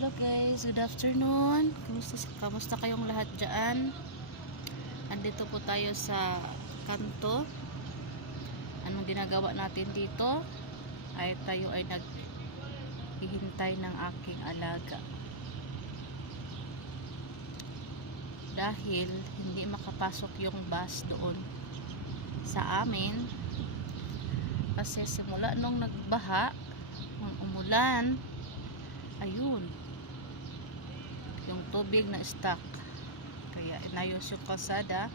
Hello guys, good afternoon. Kamusta kayong lahat dyan? Andito po tayo sa kanto. Anong ginagawa natin dito? Tayo ay naghihintay ng aking alaga. Dahil hindi makapasok yung bus doon sa amin. Kasi simula nung nagbaha, nung umulan, ayun, yung tubig na stuck, kaya inayos yung kalsada,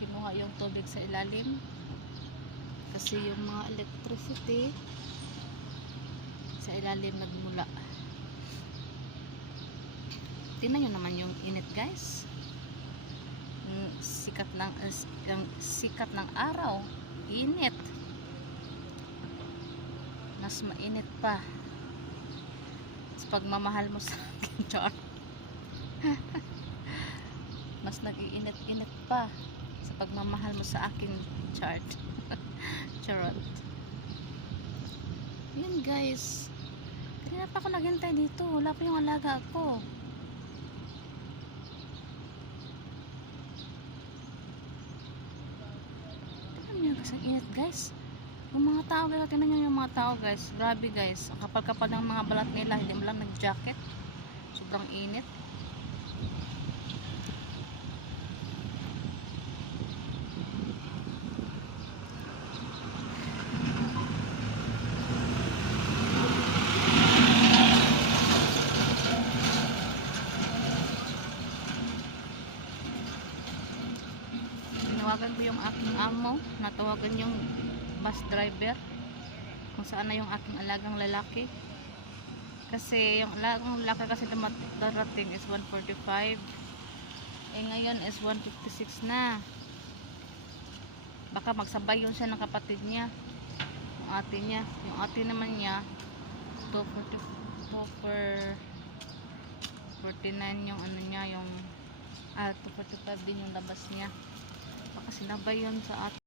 kinuha yung tubig sa ilalim kasi yung mga electricity sa ilalim nagmula. Tingnan nyo naman yung init guys, yung sikat ng araw, init, mas mainit pa sa pagmamahal mo sa akin, char. Mas nag-iinit-init pa sa pagmamahal mo sa akin, chart. Charot. Yun guys, hindi pa ako naghintay dito, wala pa yung alaga ko. Tignan nyo kasi ang init guys. Yung mga tao guys, tingnan nyo yung mga tao guys, grabe guys, ang kapal-kapal ng mga balat nila, hindi mo lang nag-jacket, sobrang init. Tinawagan ko yung aking amo, natawagan yung bus driver kung saan na yung aking alagang lalaki, kasi yung alagang lalaki kasi darating is 1:45, ngayon is 1:56 na. Baka magsabay yun siya ng kapatid niya, yung ate niya. Yung ate naman niya 2:49 yung ano niya, yung 2:45 din yung labas niya. Baka sinabay yun sa ate.